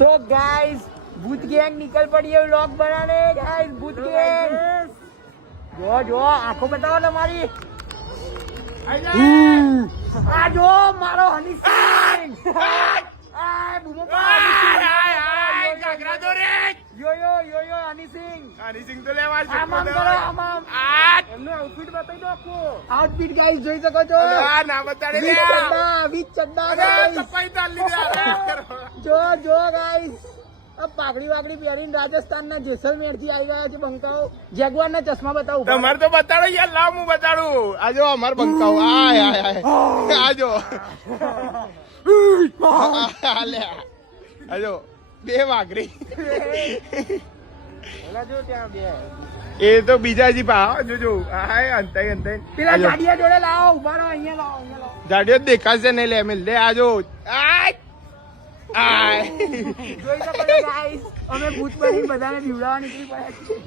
So guys, भूत gang निकल पड़ी है व्लॉग बनाने गाइस। भूत गैंग जो आंखों बताओ तुम्हारी। आ जो मारो हनी सिंह। यो हनी सिंह तो लेवा आमाम करो आमाम। એમનો આઉટફિટ બતાવી દો આખો। આઉટફિટ ગાઈસ જોઈ શકો છો। ના બતાડી દે। વીચ ચડ્ડા ગાઈસ કપાઈ તાલ લીધા। જો ગાઈસ अब पागड़ी वागड़ी પહેરીને રાજસ્થાનના જેસલમેરથી આવી રહ્યા છે બંકાઓ। જેગવારના ચશ્મા બતાવું તમારે તો બતાડો યાર। લાવ હું બતાડું। આજો અમાર બંકાઓ આય આજો આજો બે વાગડી ઓલા જો ત્યાં બે એ તો બીજાજી પા જોજો આય અંતાઈ પેલા ગાડીયા જોડે લાવો ઉભા રહો અહીંયા લાવો ગાડીઓ દેખાશે નહીં લે મેલ દે આજો આય જોઈ શકો છો ગાઈસ અમે ભૂત બની બધાને જીવડાવવા નીકળી પડ્યા છીએ।